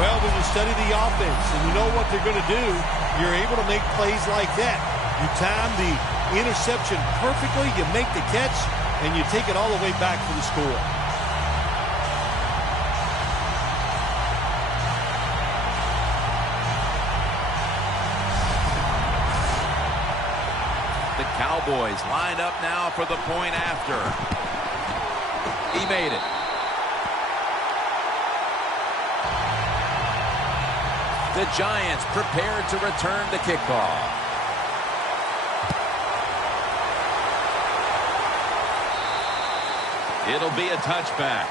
Well, when you study the offense and you know what they're going to do, you're able to make plays like that. You time the interception perfectly, you make the catch, and you take it all the way back for the score. The Cowboys line up now for the point after. He made it. The Giants prepared to return the kickoff. It'll be a touchback.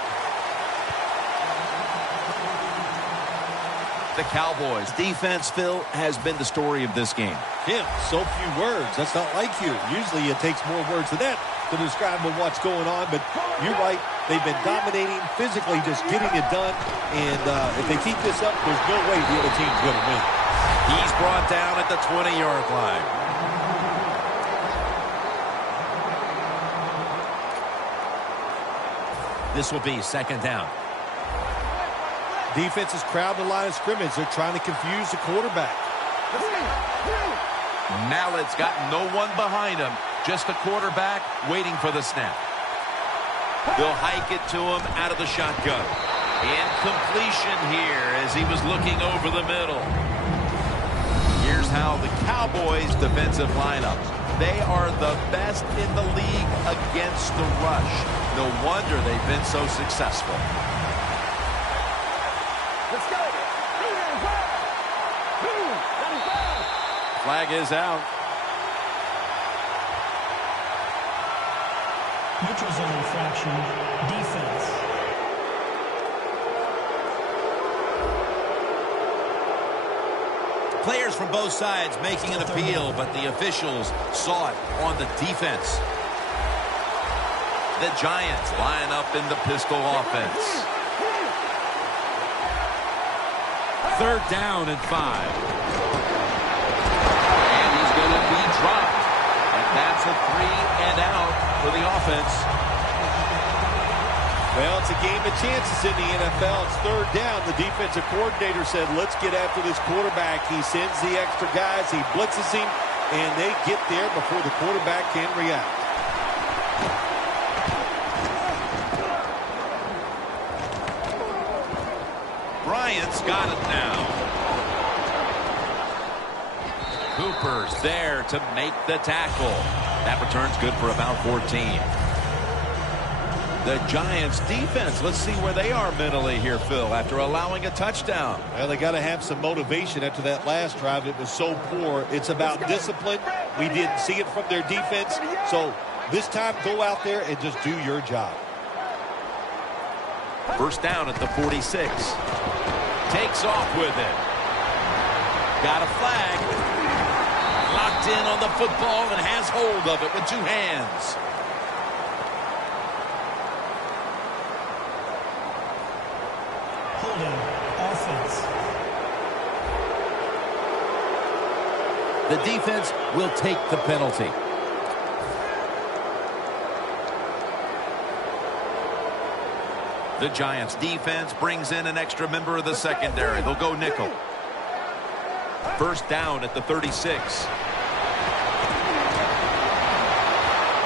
The Cowboys defense, Phil, has been the story of this game. Tim, so few words. That's not like you. Usually it takes more words than that to describe what's going on, but you're right. They've been dominating, physically just getting it done, and if they keep this up, there's no way the other team's going to win. He's brought down at the 20-yard line. This will be second down. Defense is crowding the line of scrimmage. They're trying to confuse the quarterback. Mallett's got no one behind him, just the quarterback waiting for the snap. They'll hike it to him out of the shotgun. Incompletion here as he was looking over the middle. Here's how the Cowboys' defensive lineup. They are the best in the league against the rush. No wonder they've been so successful. Let's go. Flag is out. Neutral zone infraction, defense. Players from both sides making an appeal, but the officials saw it on the defense. The Giants line up in the pistol offense. Third down and 5. And he's going to be dropped. And that's a 3 and out for the offense. Well, it's a game of chances in the NFL. It's third down. The defensive coordinator said, let's get after this quarterback. He sends the extra guys. He blitzes him, and they get there before the quarterback can react. Bryant's got it now. Cooper's there to make the tackle. That return's good for about 14. The Giants defense, let's see where they are mentally here, Phil, after allowing a touchdown. Well, they got to have some motivation after that last drive. It was so poor. It's about discipline. We didn't see it from their defense. So this time, go out there and just do your job. First down at the 46. Takes off with it. Got a flag. Locked in on the football and has hold of it with 2 hands. Holding offense. The defense will take the penalty. The Giants defense brings in an extra member of the secondary. They'll go nickel. First down at the 36.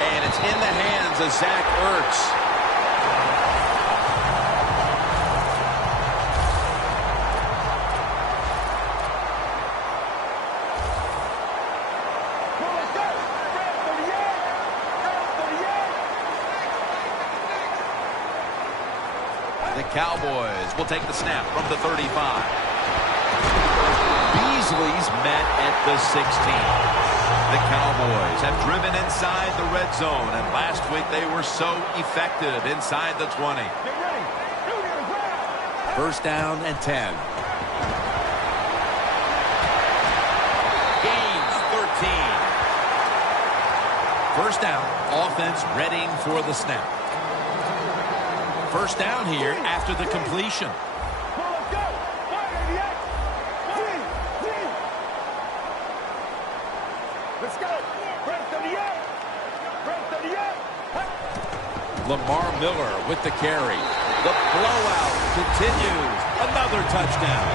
And it's in the hands of Zach Ertz. The Cowboys will take the snap from the 35. Beasley's met at the 16. The Cowboys have driven inside the red zone, and last week they were so effective inside the 20. First down and 10. Gains 13. First down, offense readying for the snap. First down here after the completion. Let's go. Lamar Miller with the carry. The blowout continues. Another touchdown.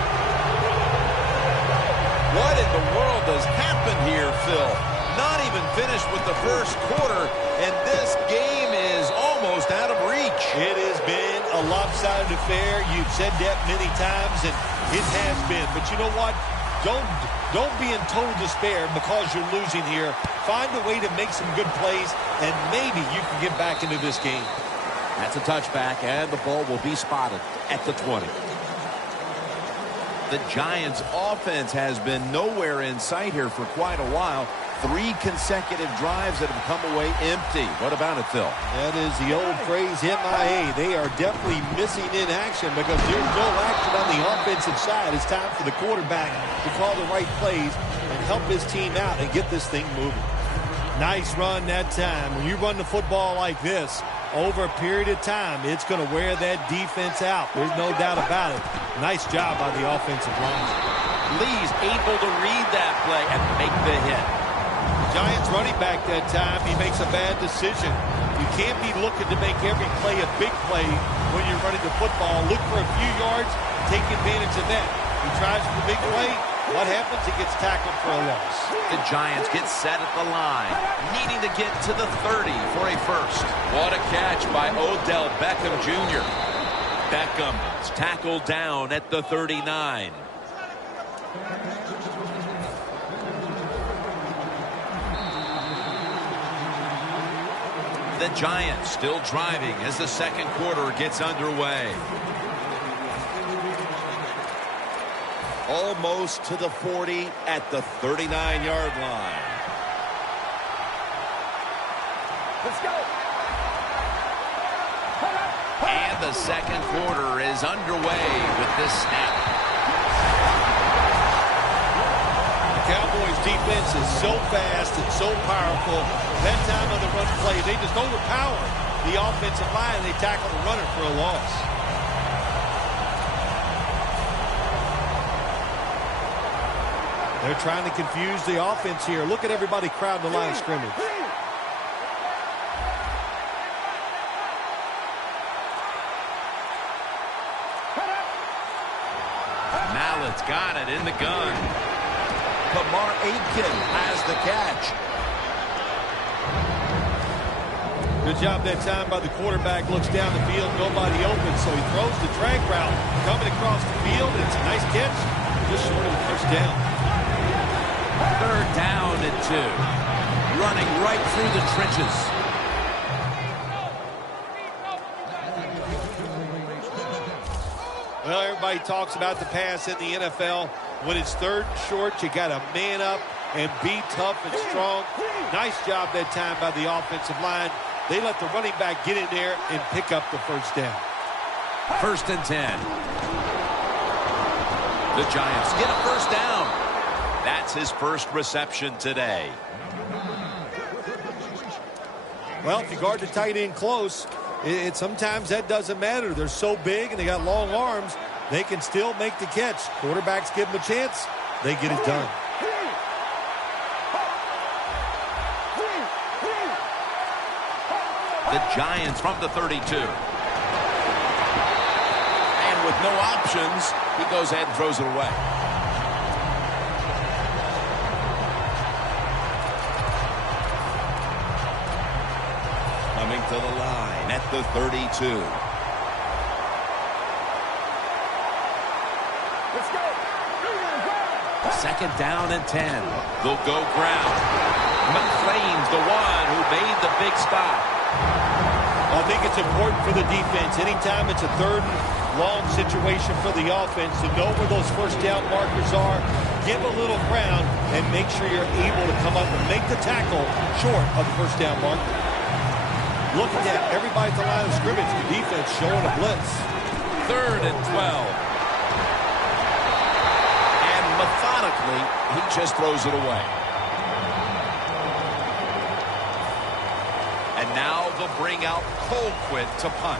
What in the world has happened here, Phil? Not even finished with the first quarter, and this game is almost out of reach. It has been a lopsided affair. You've said that many times, and it has been. But you know what? Don't be in total despair because you're losing here. Find a way to make some good plays, and maybe you can get back into this game. That's a touchback, and the ball will be spotted at the 20. The Giants' offense has been nowhere in sight here for quite a while. 3 consecutive drives that have come away empty. What about it, Phil? That is the old phrase, MIA. They are definitely missing in action because there's no action on the offensive side. It's time for the quarterback to call the right plays and help his team out and get this thing moving. Nice run that time. When you run the football like this, over a period of time, it's going to wear that defense out. There's no doubt about it. Nice job by the offensive line. Lee's able to read that play and make the hit. Giants running back that time, he makes a bad decision. You can't be looking to make every play a big play when you're running the football. Look for a few yards, take advantage of that. He tries for the big play. What happens? He gets tackled for a loss. The Giants get set at the line, needing to get to the 30 for a first. What a catch by Odell Beckham Jr. Beckham is tackled down at the 39. The Giants still driving as the second quarter gets underway. Almost to the 40 at the 39-yard line. Let's go. And the second quarter is underway with this snap. The Cowboys defense is so fast and so powerful. That time on the run play, they just overpower the offensive line. They tackle the runner for a loss. They're trying to confuse the offense here. Look at everybody crowding the line of scrimmage. Mallett's got it in the gun. Kamar Aiken has the catch. Good job that time by the quarterback. Looks down the field, nobody open, so he throws the drag route coming across the field. It's a nice catch, just short of the first down. Third down and 2. Running right through the trenches. Well, everybody talks about the pass in the NFL. When it's third and short, you got to man up and be tough and strong. Nice job that time by the offensive line. They let the running back get in there and pick up the first down. First and 10. The Giants get a first down. That's his first reception today. Well, if you guard the tight end close, sometimes that doesn't matter. They're so big and they got long arms, they can still make the catch. Quarterbacks give them a chance, they get it done. The Giants from the 32. And with no options, he goes ahead and throws it away. Coming to the line at the 32. Let's go. Second down and 10. They'll go ground. McClain's the one who made the big stop. I think it's important for the defense. Anytime it's a third and long situation for the offense, to know where those first down markers are, give a little ground, and make sure you're able to come up and make the tackle short of the first down marker. Look at that. Everybody at the line of scrimmage, the defense showing a blitz. Third and 12. And methodically, he just throws it away. And now they'll bring out Colquitt to punt.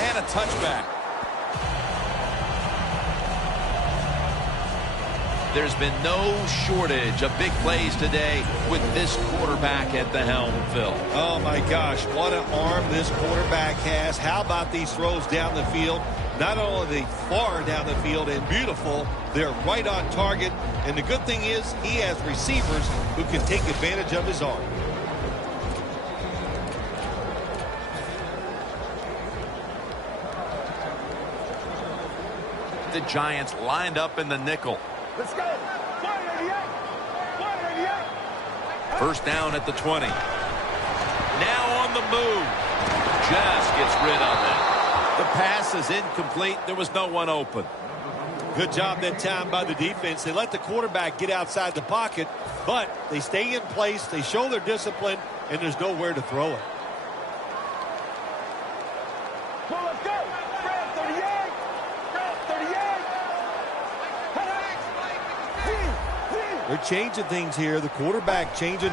And a touchback. There's been no shortage of big plays today with this quarterback at the helm, Phil. Oh, my gosh, what an arm this quarterback has. How about these throws down the field? Not only are they far down the field and beautiful, they're right on target. And the good thing is he has receivers who can take advantage of his arm. The Giants lined up in the nickel. Let's go. 188. First down at the 20. Now on the move. Just gets rid of it. The pass is incomplete. There was no one open. Good job that time by the defense. They let the quarterback get outside the pocket, but they stay in place, they show their discipline, and there's nowhere to throw it. Well, let's go. Grab 38. Grab 38. They're changing things here. The quarterback changing.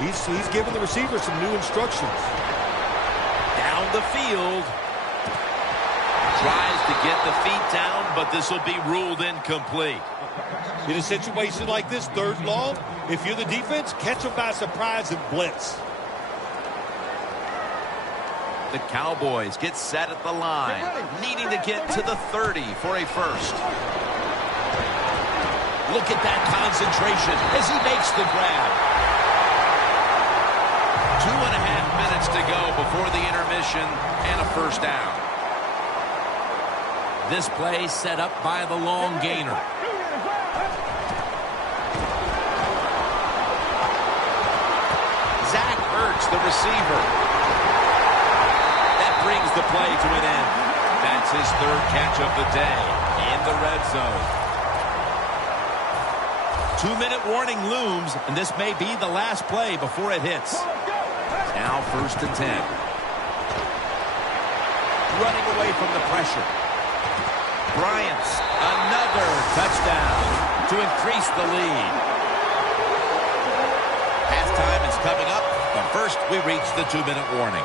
He's giving the receiver some new instructions. Down the field. Tries to get the feet down, but this will be ruled incomplete. In a situation like this, third long, if you're the defense, catch them by surprise and blitz. The Cowboys get set at the line, needing to get to the 30 for a first. Look at that concentration as he makes the grab. 2.5 minutes to go before the intermission and a first down. This play set up by the long gainer. Zach Ertz, the receiver. That brings the play to an end. That's his third catch of the day in the red zone. 2-minute warning looms, and this may be the last play before it hits. Now first and 10. Running away from the pressure. Bryant's another touchdown to increase the lead. Halftime is coming up, but first we reach the 2-minute warning.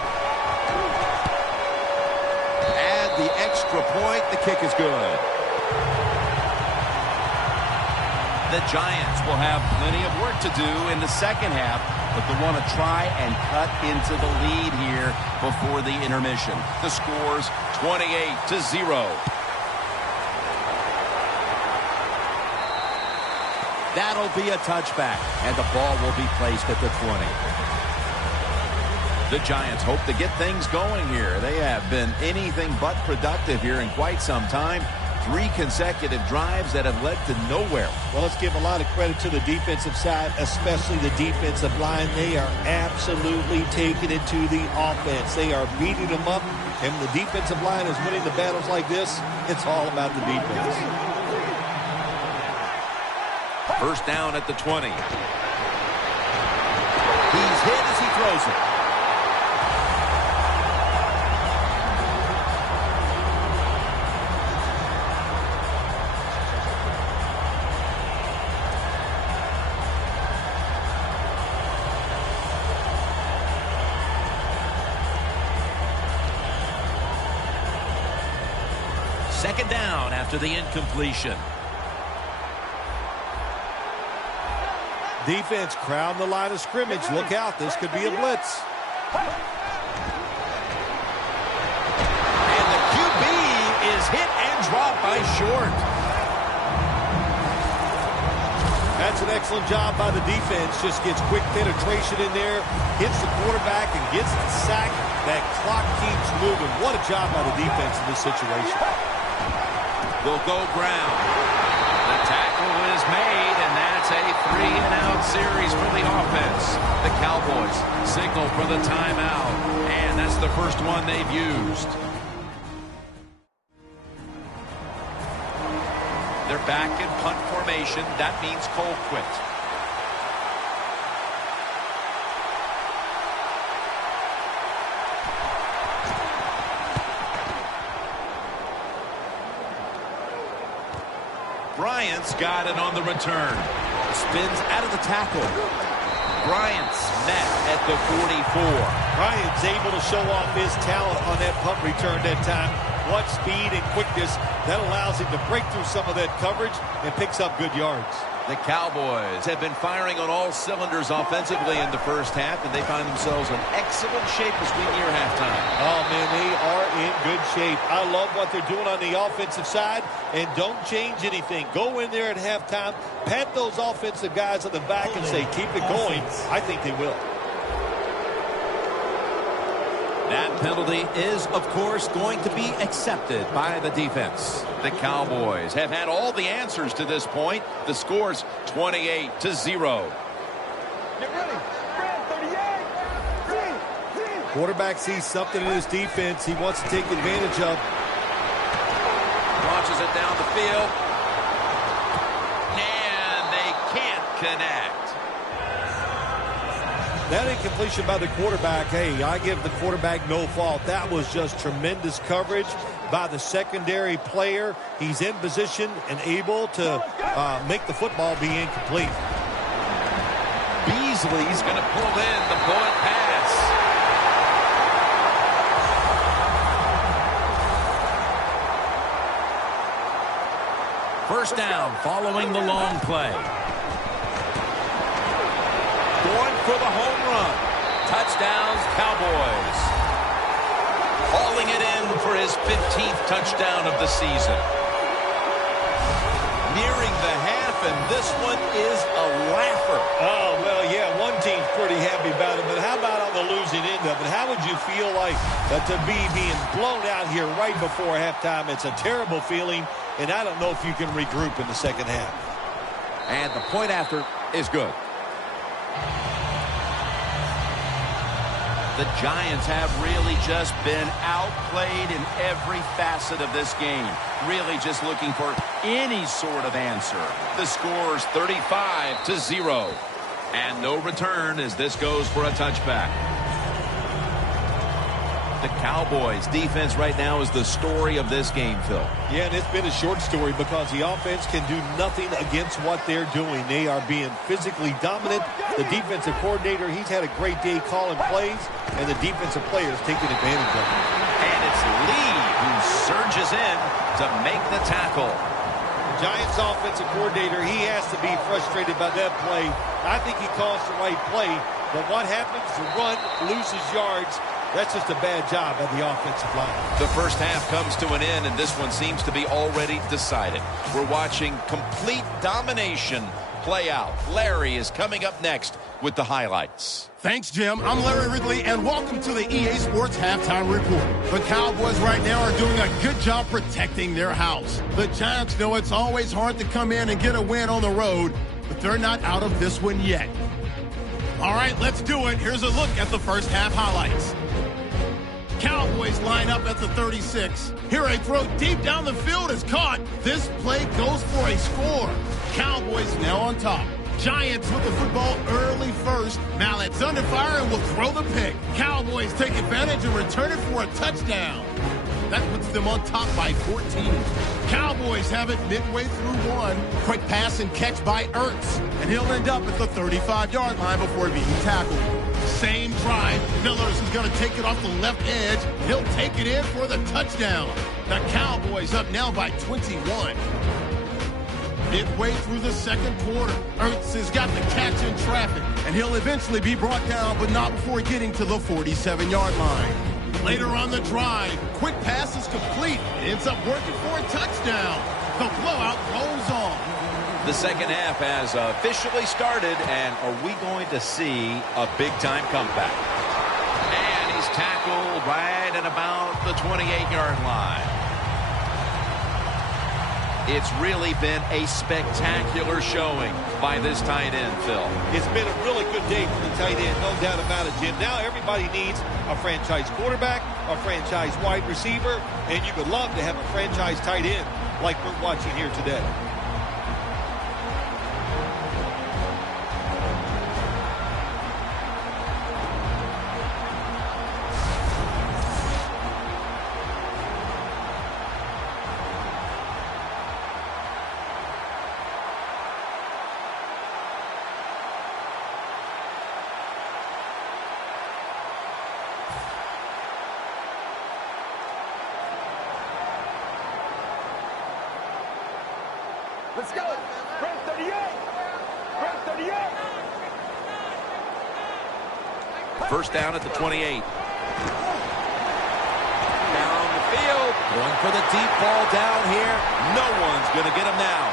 Add the extra point, the kick is good. The Giants will have plenty of work to do in the second half, but they want to try and cut into the lead here before the intermission. The score's 28-0. That'll be a touchback, and the ball will be placed at the 20. The Giants hope to get things going here. They have been anything but productive here in quite some time. 3 consecutive drives that have led to nowhere. Well, let's give a lot of credit to the defensive side, especially the defensive line. They are absolutely taking it to the offense. They are beating them up, and when the defensive line is winning the battles like this, it's all about the defense. First down at the 20. He's hit as he throws it. Second down after the incompletion. Defense crowd the line of scrimmage. Look out. This could be a blitz. And the QB is hit and dropped by Short. That's an excellent job by the defense. Just gets quick penetration in there, hits the quarterback, and gets the sack. That clock keeps moving. What a job by the defense in this situation. Will go ground. The tackle is made, and that's a 3-and-out series for the offense. The Cowboys signal for the timeout, and that's the first one they've used. They're back in punt formation. That means Cole quit. Bryant's got it on the return. Spins out of the tackle. Bryant's met at the 44. Bryant's able to show off his talent on that punt return that time. What speed and quickness that allows him to break through some of that coverage and picks up good yards. The Cowboys have been firing on all cylinders offensively in the first half, and they find themselves in excellent shape as we near halftime. Oh, man, they are in good shape. I love what they're doing on the offensive side, and don't change anything. Go in there at halftime, pat those offensive guys on the back and say, keep it going. I think they will. That penalty is, of course, going to be accepted by the defense. The Cowboys have had all the answers to this point. The score's 28-0. Get ready. Red 38. Quarterback sees something in his defense he wants to take advantage of. Launches it down the field. And they can't connect. That incompletion by the quarterback, hey, I give the quarterback no fault. That was just tremendous coverage by the secondary player. He's in position and able to make the football be incomplete. Beasley's going to pull in the bullet pass. First down following the long play. Going for the home run. Touchdowns, Cowboys. Hauling it in for his 15th touchdown of the season. Nearing the half, and this one is a laugher. Oh, well, yeah, one team's pretty happy about it, but how about on the losing end of it? How would you feel like to be being blown out here right before halftime? It's a terrible feeling, and I don't know if you can regroup in the second half. And the point after is good. The Giants have really just been outplayed in every facet of this game. Really just looking for any sort of answer. The score's 35-0. And no return as this goes for a touchback. The Cowboys' defense right now is the story of this game, Phil. Yeah, and it's been a short story because the offense can do nothing against what they're doing. They are being physically dominant. The defensive coordinator, he's had a great day calling plays, and the defensive players taking advantage of it. And it's Lee who surges in to make the tackle. Giants offensive coordinator, he has to be frustrated by that play. I think he calls the right play, but what happens? The run loses yards. That's just a bad job by the offensive line. The first half comes to an end, and this one seems to be already decided. We're watching complete domination play out. Larry is coming up next with the highlights. Thanks, Jim. I'm Larry Ridley, and welcome to the EA Sports Halftime Report. The Cowboys right now are doing a good job protecting their house. The Giants know it's always hard to come in and get a win on the road, but they're not out of this one yet. All right, let's do it. Here's a look at the first half highlights. Cowboys line up at the 36. Here a throw deep down the field is caught. This play goes for a score. Cowboys now on top. Giants with the football early first. Mallett's under fire and will throw the pick. Cowboys take advantage and return it for a touchdown. That puts them on top by 14. Cowboys have it midway through one. Quick pass and catch by Ertz. And he'll end up at the 35-yard line before being tackled. Same drive. Millers is going to take it off the left edge. He'll take it in for the touchdown. The Cowboys up now by 21. Midway through the second quarter, Ertz has got the catch in traffic, and he'll eventually be brought down, but not before getting to the 47-yard line. Later on the drive, quick pass is complete. It ends up working for a touchdown. The blowout rolls on. The second half has officially started, and are we going to see a big-time comeback? And he's tackled right at about the 28-yard line. It's really been a spectacular showing by this tight end, Phil. It's been a really good day for the tight end, no doubt about it, Jim. Now everybody needs a franchise quarterback, a franchise wide receiver, and you would love to have a franchise tight end like we're watching here today. Let's go. Red 38. First down at the 28. Down the field. Going for the deep ball down here. No one's going to get him now.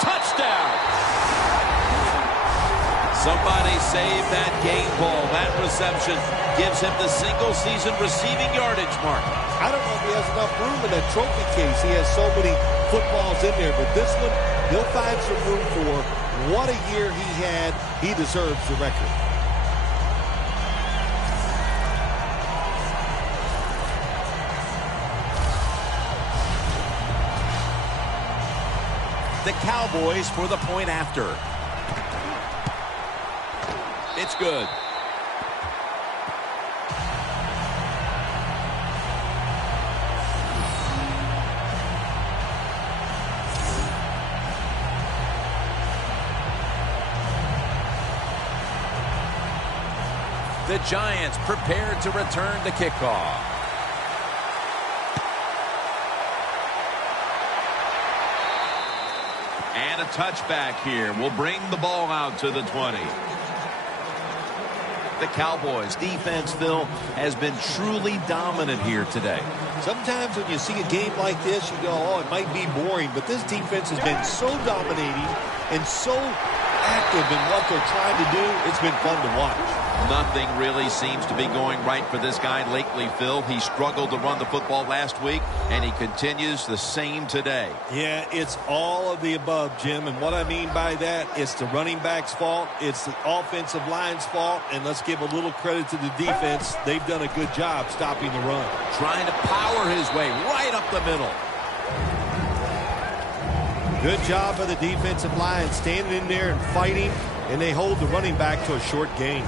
Touchdown. Somebody save that game ball. That reception gives him the single-season receiving yardage mark. I don't know if he has enough room in that trophy case. He has so many footballs in there, but this one, he'll find some room for. What a year he had. He deserves the record. The Cowboys for the point after. It's good. The Giants prepared to return the kickoff. And a touchback here will bring the ball out to the 20. The Cowboys defense, Phil, has been truly dominant here today. Sometimes when you see a game like this, you go, oh, it might be boring. But this defense has been so dominating and so active in what they're trying to do. It's been fun to watch. Nothing really seems to be going right for this guy lately, Phil. He struggled to run the football last week, and he continues the same today. Yeah, it's all of the above, Jim. And what I mean by that, it's the running back's fault. It's the offensive line's fault. And let's give a little credit to the defense. They've done a good job stopping the run. Trying to power his way right up the middle. Good job by the defensive line, standing in there and fighting, and they hold the running back to a short gain.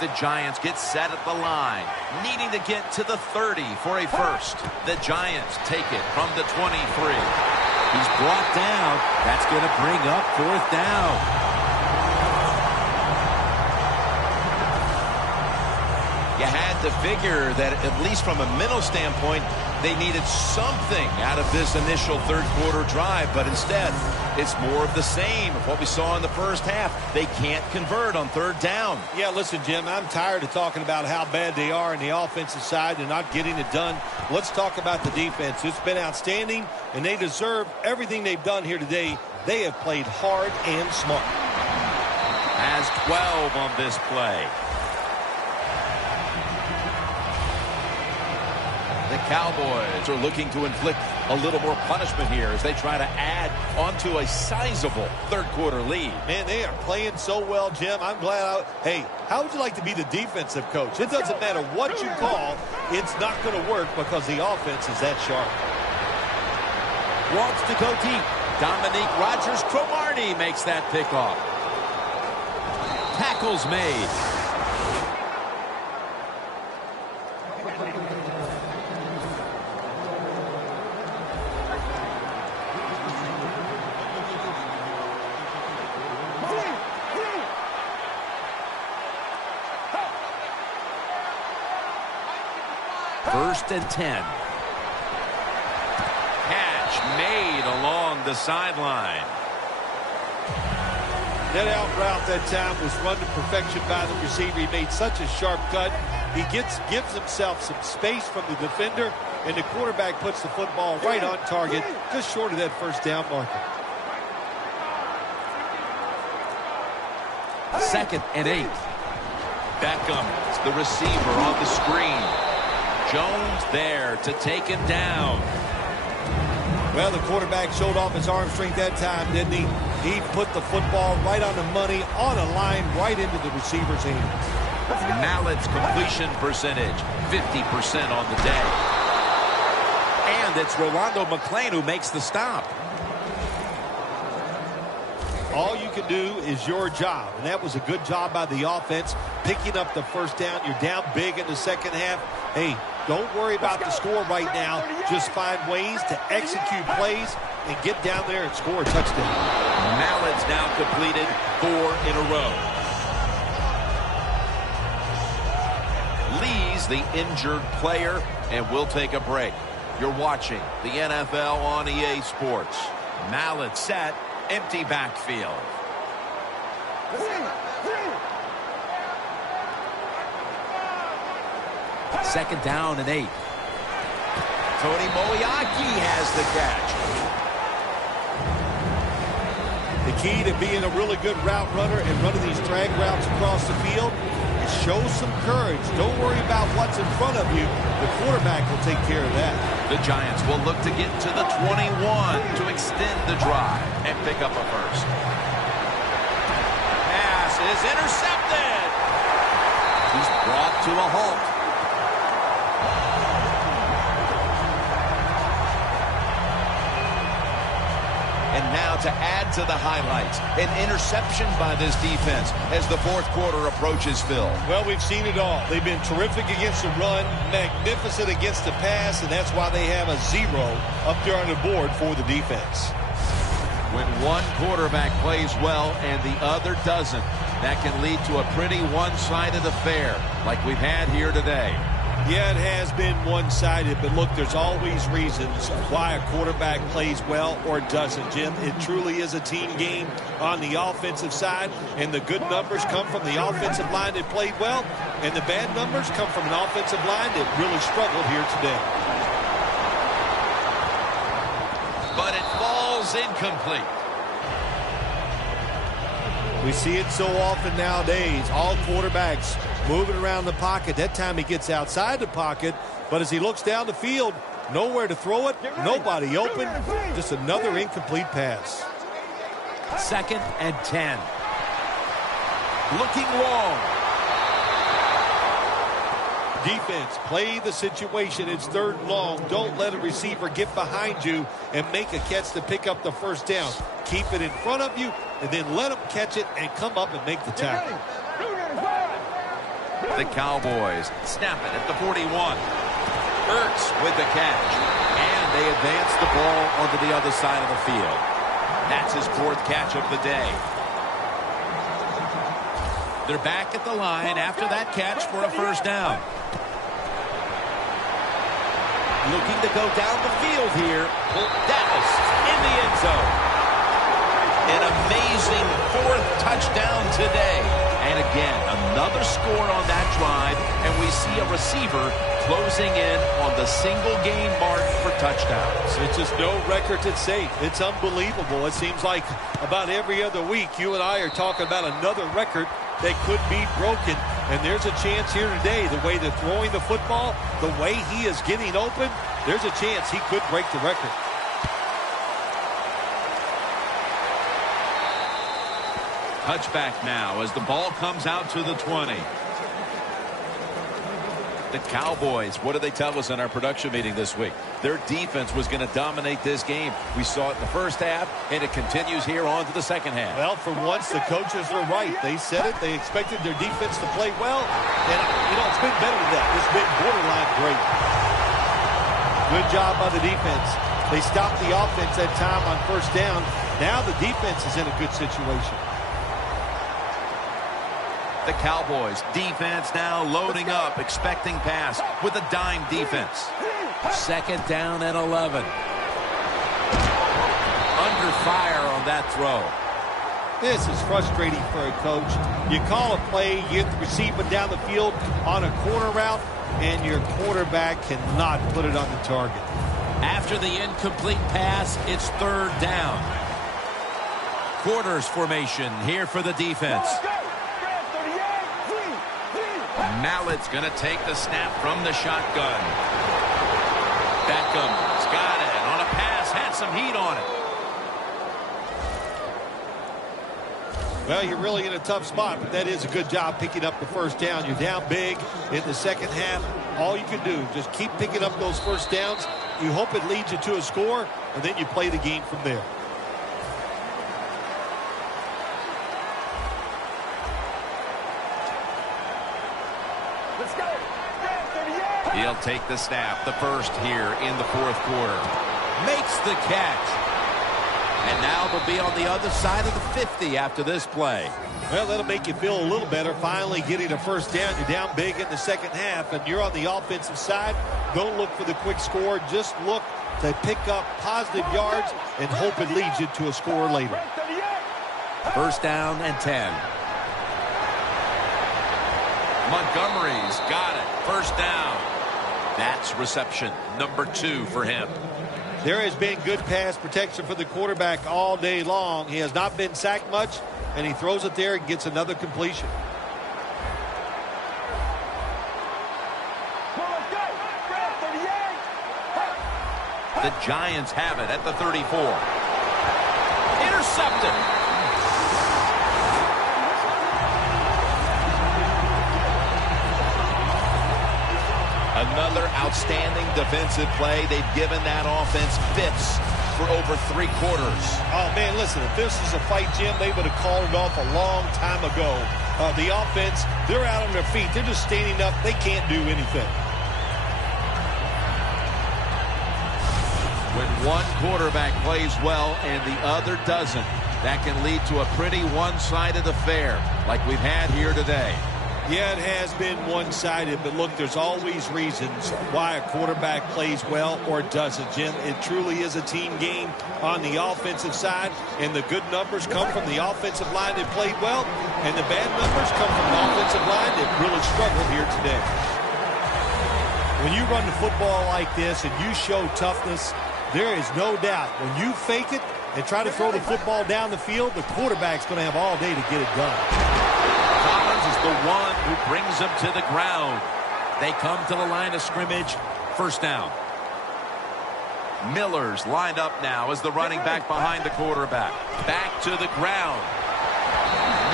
The Giants get set at the line, needing to get to the 30 for a first. The Giants take it from the 23. He's brought down. That's going to bring up fourth down. You had to figure that, at least from a mental standpoint, they needed something out of this initial third quarter drive, but instead it's more of the same of what we saw in the first half. They can't convert on third down. Yeah, listen, Jim, I'm tired of talking about how bad they are on the offensive side and not getting it done. Let's talk about the defense. It's been outstanding, and they deserve everything they've done here today. They have played hard and smart. Has 12 on this play. The Cowboys are looking to inflict a little more punishment here as they try to add onto a sizable third quarter lead. Man, they are playing so well, Jim. I'm glad. Hey, how would you like to be the defensive coach? It doesn't matter what you call. It's not going to work because the offense is that sharp. Wants to go deep. Dominique Rodgers-Cromartie makes that pickoff. Tackles made. First and 10. Catch made along the sideline. That out route that time was run to perfection by the receiver. He made such a sharp cut. He gives himself some space from the defender, and the quarterback puts the football right on target, just short of that first down marker. Second and 8. Beckham, the receiver on the screen. Jones there to take him down. Well, the quarterback showed off his arm strength that time, didn't he? He put the football right on the money, on a line, right into the receiver's hands. Mallett's completion percentage, 50% on the day. And it's Rolando McClain who makes the stop. All you can do is your job, and that was a good job by the offense, picking up the first down. You're down big in the second half. Hey, don't worry about the score right now. Just find ways to execute plays and get down there and score a touchdown. Mallett's now completed 4 in a row. Lee's the injured player, and we'll take a break. You're watching the NFL on EA Sports. Mallet set, empty backfield. Second down and 8. Tony Moiaki has the catch. The key to being a really good route runner and running these drag routes across the field is show some courage. Don't worry about what's in front of you. The quarterback will take care of that. The Giants will look to get to the 21 to extend the drive and pick up a first. Pass is intercepted. He's brought to a halt. And now to add to the highlights, an interception by this defense as the fourth quarter approaches, Phil. Well, we've seen it all. They've been terrific against the run, magnificent against the pass, and that's why they have a 0 up there on the board for the defense. When one quarterback plays well and the other doesn't, that can lead to a pretty one-sided affair like we've had here today. Yeah, it has been one-sided, but look, there's always reasons why a quarterback plays well or doesn't, Jim. It truly is a team game on the offensive side, and the good numbers come from the offensive line that played well, and the bad numbers come from an offensive line that really struggled here today. But it falls incomplete. We see it so often nowadays. All quarterbacks moving around the pocket. That time he gets outside the pocket, but as he looks down the field, nowhere to throw it, nobody open, just another incomplete pass. Second and 10. Looking long. Defense, play the situation. It's third and long. Don't let a receiver get behind you and make a catch to pick up the first down. Keep it in front of you, and then let them catch it and come up and make the tackle. The Cowboys snap it at the 41. Ertz with the catch. And they advance the ball onto the other side of the field. That's his fourth catch of the day. They're back at the line after that catch for a first down. Looking to go down the field here. Dallas in the end zone. An amazing fourth touchdown today. And again, another score on that drive, and we see a receiver closing in on the single game mark for touchdowns. It's just no record that's safe. It's unbelievable. It seems like about every other week you and I are talking about another record that could be broken. And there's a chance here today, the way they're throwing the football, the way he is getting open, there's a chance he could break the record. Touchback now as the ball comes out to the 20. The Cowboys, what did they tell us in our production meeting this week? Their defense was going to dominate this game. We saw it in the first half, and it continues here on to the second half. Well, for once, the coaches were right. They said it. They expected their defense to play well. And, you know, it's been better than that. It's been borderline great. Good job by the defense. They stopped the offense that time on first down. Now the defense is in a good situation. The Cowboys defense now loading up, expecting pass with a dime defense. Second down and 11. Under fire on that throw. This is frustrating for a coach. You call a play, you get the receiver down the field on a corner route, and your quarterback cannot put it on the target. After the incomplete pass, it's third down. Quarters formation here for the defense. Mallett's going to take the snap from the shotgun. Beckham's got it on a pass, had some heat on it. Well, you're really in a tough spot, but that is a good job picking up the first down. You're down big in the second half. All you can do, just keep picking up those first downs. You hope it leads you to a score, and then you play the game from there. He'll take the snap, the first here in the fourth quarter. Makes the catch. And now they'll be on the other side of the 50 after this play. Well, that'll make you feel a little better, finally getting a first down. You're down big in the second half, and you're on the offensive side. Don't look for the quick score. Just look to pick up positive yards and hope it leads you to a score later. First down and 10. Montgomery's got it. First down. That's reception number 2 for him. There has been good pass protection for the quarterback all day long. He has not been sacked much, and he throws it there and gets another completion. The Giants have it at the 34. Intercepted. Another outstanding defensive play. They've given that offense fits for over 3 quarters. Oh, man, listen, if this is a fight, Jim, they would have called it off a long time ago. The offense, they're out on their feet. They're just standing up. They can't do anything. When one quarterback plays well and the other doesn't, that can lead to a pretty one-sided affair like we've had here today. Yeah, it has been one-sided, but look, there's always reasons why a quarterback plays well or doesn't, Jim. It truly is a team game on the offensive side, and the good numbers come from the offensive line that played well, and the bad numbers come from the offensive line that really struggled here today. When you run the football like this and you show toughness, there is no doubt when you fake it and try to throw the football down the field, the quarterback's going to have all day to get it done. Collins is the one who brings them to the ground. They come to the line of scrimmage. First down. Miller's lined up now as the running back behind the quarterback. Back to the ground.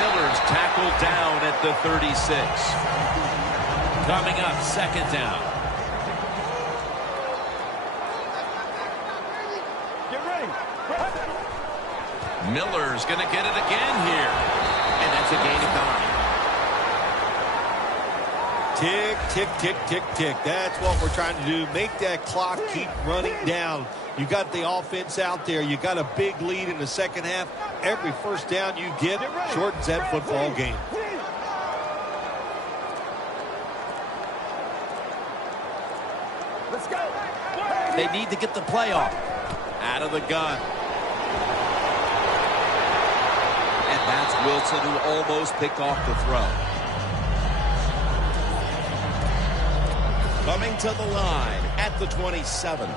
Miller's tackled down at the 36. Coming up, second down. Miller's going to get it again here. And that's a gain of 9. Tick, tick, tick, tick, tick. That's what we're trying to do. Make that clock keep running down. You got the offense out there. You got a big lead in the second half. Every first down you get shortens that football game. Let's go. They need to get the play off. Out of the gun. And that's Wilson, who almost picked off the throw. Coming to the line at the 27.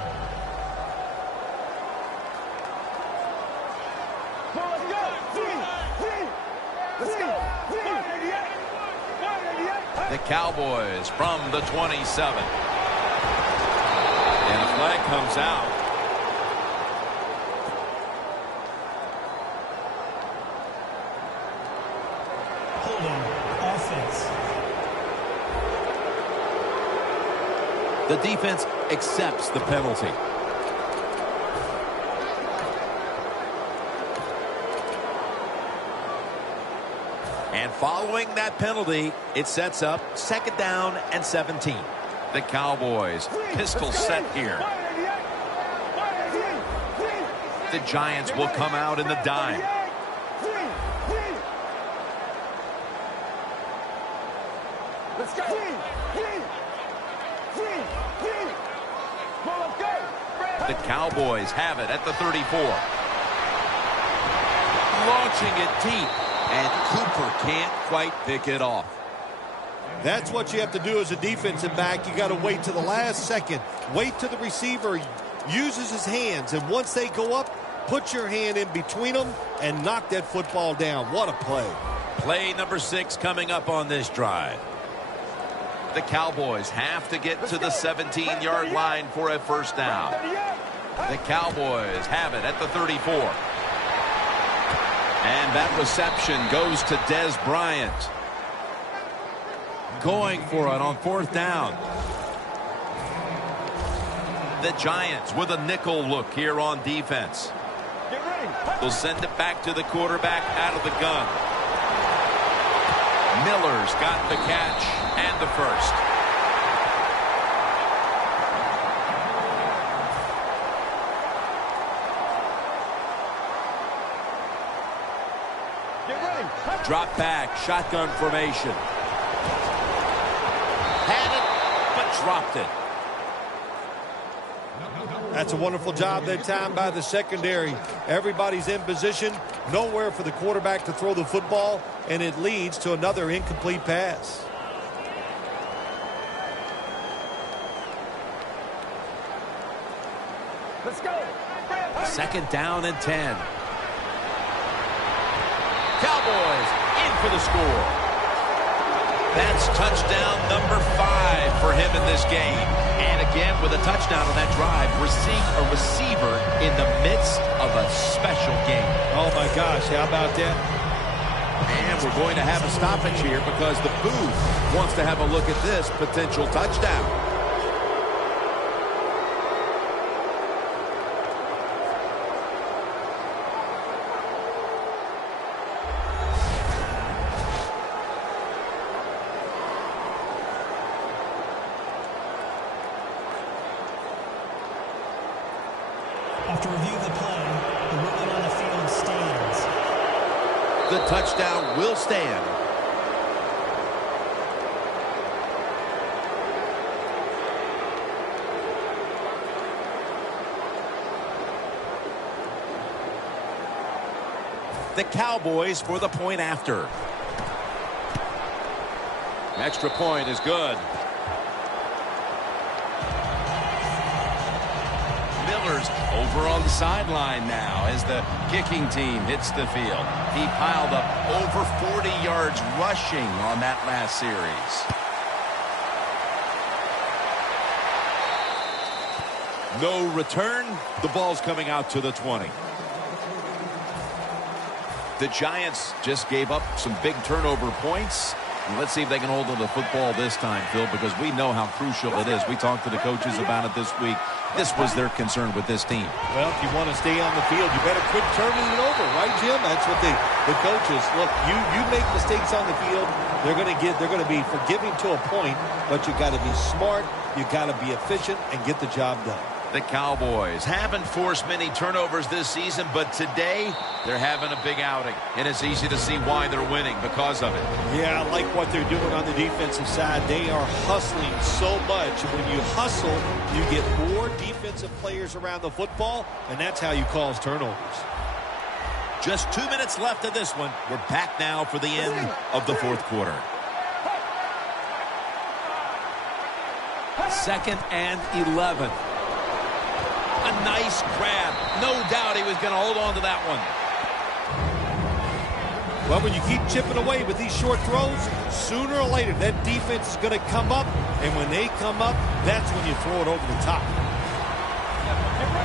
The Cowboys from the 27. And a flag comes out. Holding offense. The defense accepts the penalty. And following that penalty, it sets up second down and 17. The Cowboys pistol set here. The Giants will come out in the dime. Let's go. The Cowboys have it at the 34. Launching it deep, and Cooper can't quite pick it off. That's what you have to do as a defensive back. You got to wait to the last second. Wait till the receiver uses his hands, and once they go up, put your hand in between them and knock that football down. What a play. Play number 6 coming up on this drive. The Cowboys have to get to the 17-yard line for a first down. The Cowboys have it at the 34. And that reception goes to Dez Bryant. Going for it on fourth down. The Giants with a nickel look here on defense. They'll send it back to the quarterback out of the gun. Miller's got the catch and the first. Drop back, shotgun formation. Had it, but dropped it. That's a wonderful job that time by the secondary. Everybody's in position, nowhere for the quarterback to throw the football, and it leads to another incomplete pass. Let's go. Second down and 10. Cowboys in for the score. That's touchdown number 5 for him in this game. And again, with a touchdown on that drive, we're seeing a receiver in the midst of a special game. Oh, my gosh, how about that? And we're going to have a stoppage here because the booth wants to have a look at this potential touchdown. After review of the play, the ruling on the field stands. The touchdown will stand. The Cowboys for the point after. Extra point is good. Miller's over on the sideline now as the kicking team hits the field. He piled up over 40 yards rushing on that last series. No return. The ball's coming out to the 20. The Giants just gave up some big turnover points. Let's see if they can hold on to the football this time, Phil, because we know how crucial it is. We talked to the coaches about it this week. This was their concern with this team. Well, if you want to stay on the field, you better quit turning it over, right, Jim? That's what the coaches look. You make mistakes on the field, they're going to be forgiving to a point, but you got to be smart, you got to be efficient, and get the job done. The Cowboys haven't forced many turnovers this season, but today they're having a big outing, and it's easy to see why they're winning because of it. Yeah, I like what they're doing on the defensive side. They are hustling so much. When you hustle, you get more defensive players around the football, and that's how you cause turnovers. Just 2 minutes left of this one. We're back now for the end of the fourth quarter. Second and 11. A nice grab. No doubt he was going to hold on to that one. Well, when you keep chipping away with these short throws, sooner or later that defense is going to come up, and when they come up, that's when you throw it over the top.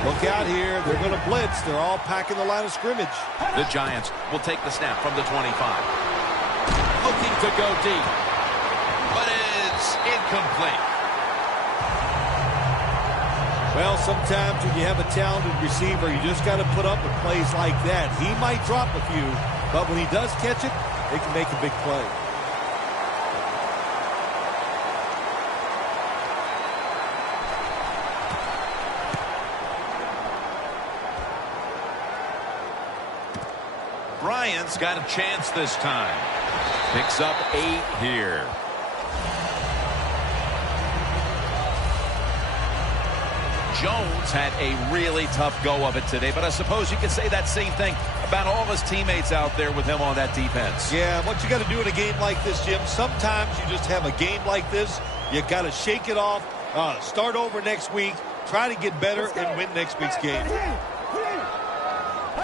Look out here. They're going to blitz. They're all packing the line of scrimmage. The Giants will take the snap from the 25. Looking to go deep. But it's incomplete. Well, sometimes when you have a talented receiver, you just got to put up with plays like that. He might drop a few, but when he does catch it, he can make a big play. Bryant's got a chance this time. Picks up 8 here. Jones had a really tough go of it today, but I suppose you could say that same thing about all his teammates out there with him on that defense. Yeah, what you got to do in a game like this, Jim, sometimes you just have a game like this. You got to shake it off, start over next week, try to get better, and win next week's game.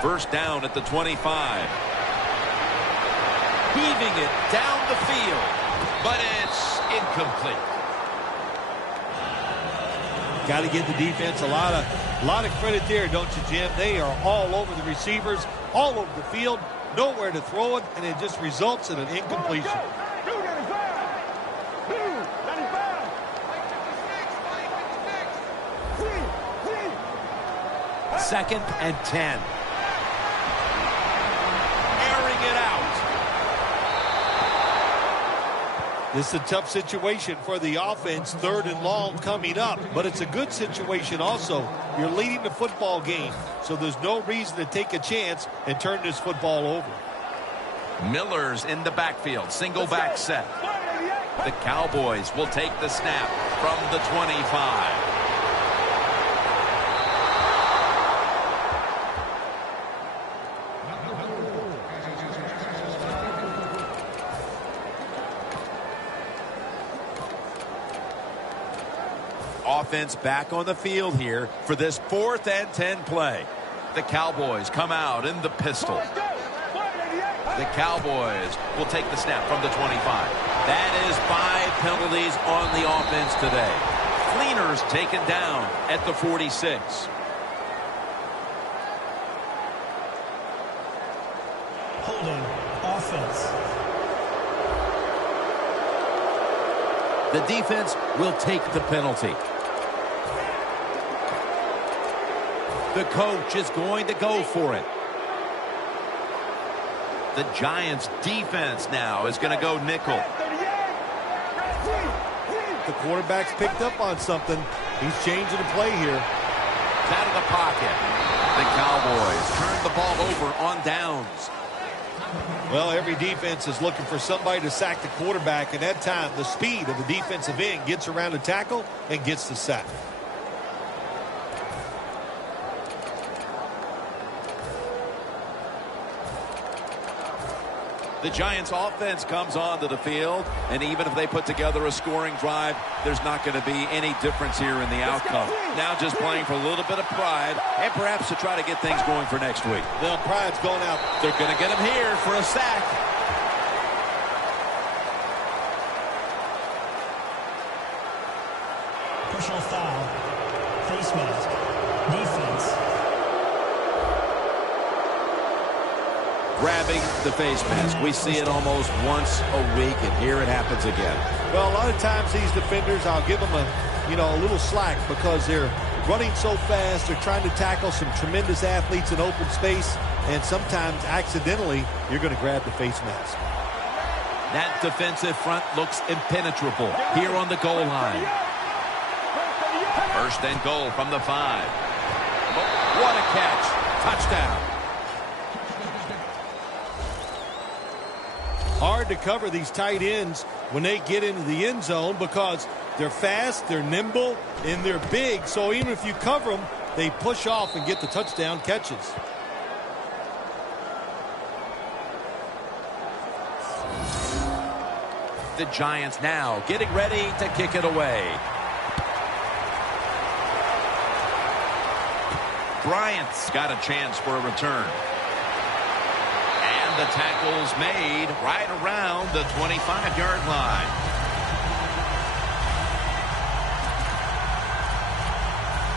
First down at the 25. Heaving it down the field, but it's incomplete. Got to give the defense a lot of credit there, don't you, Jim? They are all over the receivers, all over the field, nowhere to throw it, and it just results in an incompletion. Second and 10. Airing it out. This is a tough situation for the offense, 3rd and long coming up, but it's a good situation also. You're leading the football game, so there's no reason to take a chance and turn this football over. Miller's in the backfield, single back set. The Cowboys will take the snap from the 25. offense back on the field here for this 4th and 10 play. The Cowboys come out in the pistol. The Cowboys will take the snap from the 25. That is 5 penalties on the offense today. Cleaners taken down at the 46. Holding offense. The defense will take the penalty. The coach is going to go for it. The Giants defense now is going to go nickel. The quarterback's picked up on something. He's changing the play here. Out of the pocket. The Cowboys turn the ball over on downs. Well, every defense is looking for somebody to sack the quarterback, and that time the speed of the defensive end gets around the tackle and gets the sack. The Giants offense comes onto the field, and even if they put together a scoring drive, there's not going to be any difference here in the outcome. Now just playing for a little bit of pride and perhaps to try to get things going for next week. The pride's going out. They're going to get him here for a sack. Personal foul. Face mask. Defense. Grabbing the face mask. We see it almost once a week, and here it happens again. Well, a lot of times these defenders, I'll give them a little slack because they're running so fast. They're trying to tackle some tremendous athletes in open space, and sometimes accidentally you're going to grab the face mask. That defensive front looks impenetrable here on the goal line. 1st and goal from the 5. What a catch. Touchdown. Hard to cover these tight ends when they get into the end zone because they're fast, they're nimble, and they're big. So even if you cover them, they push off and get the touchdown catches. The Giants now getting ready to kick it away. Bryant's got a chance for a return. The tackle's made right around the 25-yard line.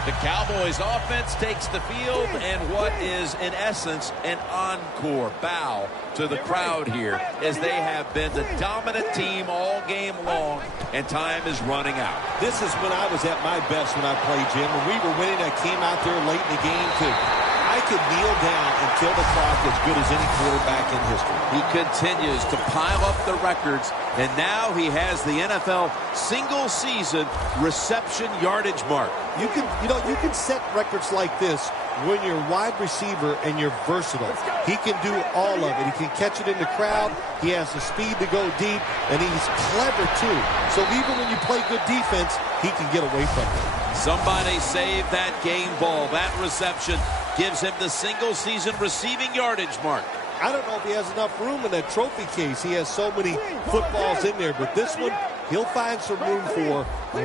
The Cowboys offense takes the field, and what is in essence an encore bow to the crowd here as they have been the dominant team all game long, and time is running out. This is when I was at my best when I played, Jim. When we were winning, I came out there late in the game to I could kneel down until the clock as good as any quarterback in history. He continues to pile up the records, and now he has the NFL single-season reception yardage mark. You can set records like this when you're wide receiver and you're versatile. He can do all of it. He can catch it in the crowd. He has the speed to go deep, and he's clever too. So even when you play good defense, he can get away from it. Somebody save that game ball. That reception gives him the single-season receiving yardage mark. I don't know if he has enough room in that trophy case. He has so many footballs in there, but this one he'll find some room for.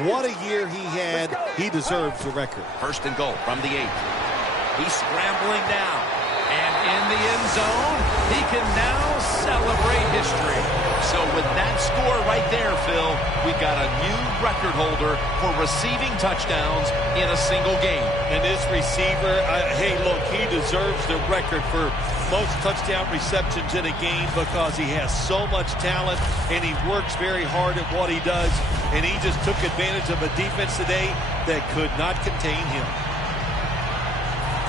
What a year he had. He deserves the record. 1st and goal from the 8. He's scrambling down. And in the end zone, he can now celebrate history. So with that score right there, Phil, we got a new record holder for receiving touchdowns in a single game. And this receiver, hey, look, he deserves the record for most touchdown receptions in a game because he has so much talent and he works very hard at what he does. And he just took advantage of a defense today that could not contain him.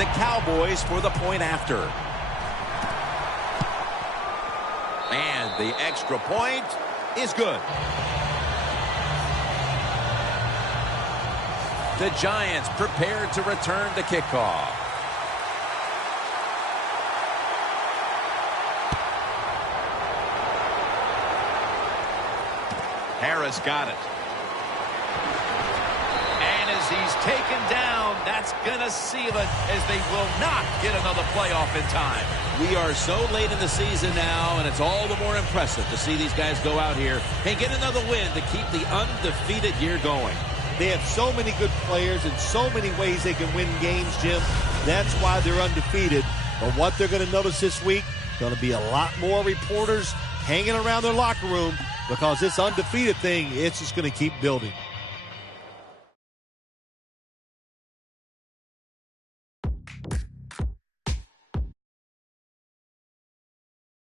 The Cowboys for the point after. And the extra point is good. The Giants prepared to return the kickoff. Harris got it. And as he's taken down, that's going to seal it as they will not get another playoff in time. We are so late in the season now, and it's all the more impressive to see these guys go out here and get another win to keep the undefeated year going. They have so many good players and so many ways they can win games, Jim. That's why they're undefeated. But what they're going to notice this week, going to be a lot more reporters hanging around their locker room because this undefeated thing, it's just going to keep building.